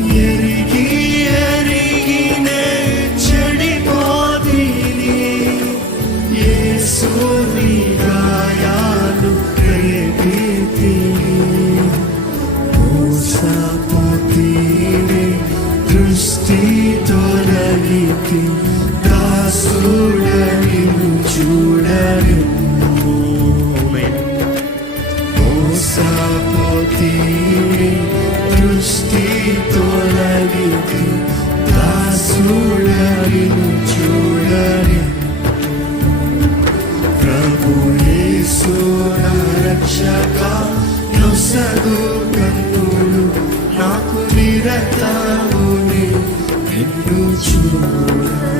ఎరిగి ఎరిగినే చెడిపోతిని, యేసుని గాయాలు రేపితిని. మోసపోతిని, దృష్టి తొలగితి, దాసుడని చూడని. మోసపోతిని, దృష్టి తొలగితి, దాసుడని చూడని. ప్రభు యేసు నా రక్షక, నొసగు కన్నులు నాకు నిరతముని నిన్ను చూడ.